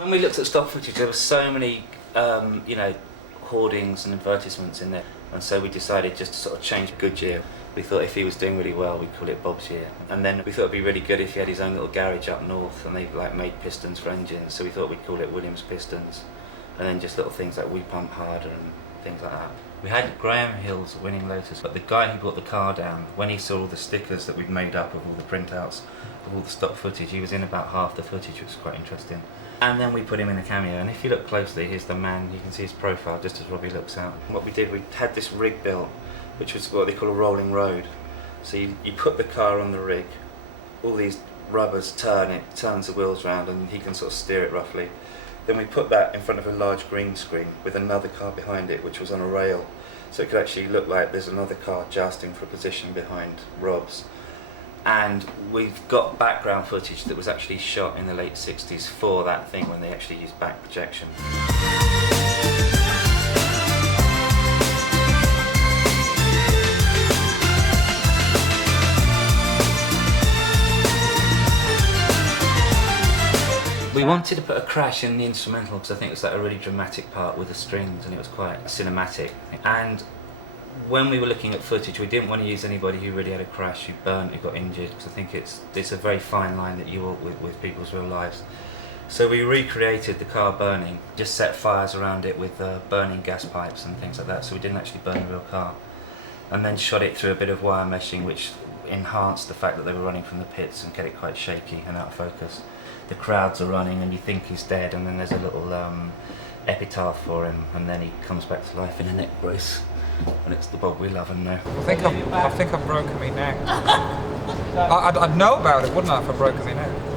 When we looked at stock footage, there were so many, hoardings and advertisements in there, and so we decided just to sort of change Goodyear. We thought if he was doing really well, we'd call it Bob's Year. And then we thought it'd be really good if he had his own little garage up north, and they made pistons for engines, so we thought we'd call it Williams Pistons. And then just little things like We Pump Harder and things like that. We had Graham Hill's winning Lotus, but the guy who brought the car down, when he saw all the stickers that we'd made up of all the printouts of all the stock footage, he was in about half the footage, which was quite interesting. And then we put him in a cameo, and if you look closely, here's the man. You can see his profile just as Robbie looks out. What we did, we had this rig built, which was what they call a rolling road. So you put the car on the rig, all these rubbers turn, it turns the wheels round, and he can sort of steer it roughly. Then we put that in front of a large green screen with another car behind it, which was on a rail. So it could actually look like there's another car jousting for a position behind Rob's. And we've got background footage that was actually shot in the late 60s for that thing when they actually used back projection. We wanted to put a crash in the instrumental because I think it was like a really dramatic part with the strings, and it was quite cinematic. And when we were looking at footage, we didn't want to use anybody who really had a crash, who burnt, who got injured, because I think it's a very fine line that you walk with people's real lives. So we recreated the car burning, just set fires around it with burning gas pipes and things like that, so we didn't actually burn the real car. And then shot it through a bit of wire meshing, which enhanced the fact that they were running from the pits and get it quite shaky and out of focus. The crowds are running and you think he's dead, and then there's a little epitaph for him, and then he comes back to life in a neck brace, and it's the Bob we love and know. I think I've broken my neck. I'd know about it, wouldn't I, if I broken my neck?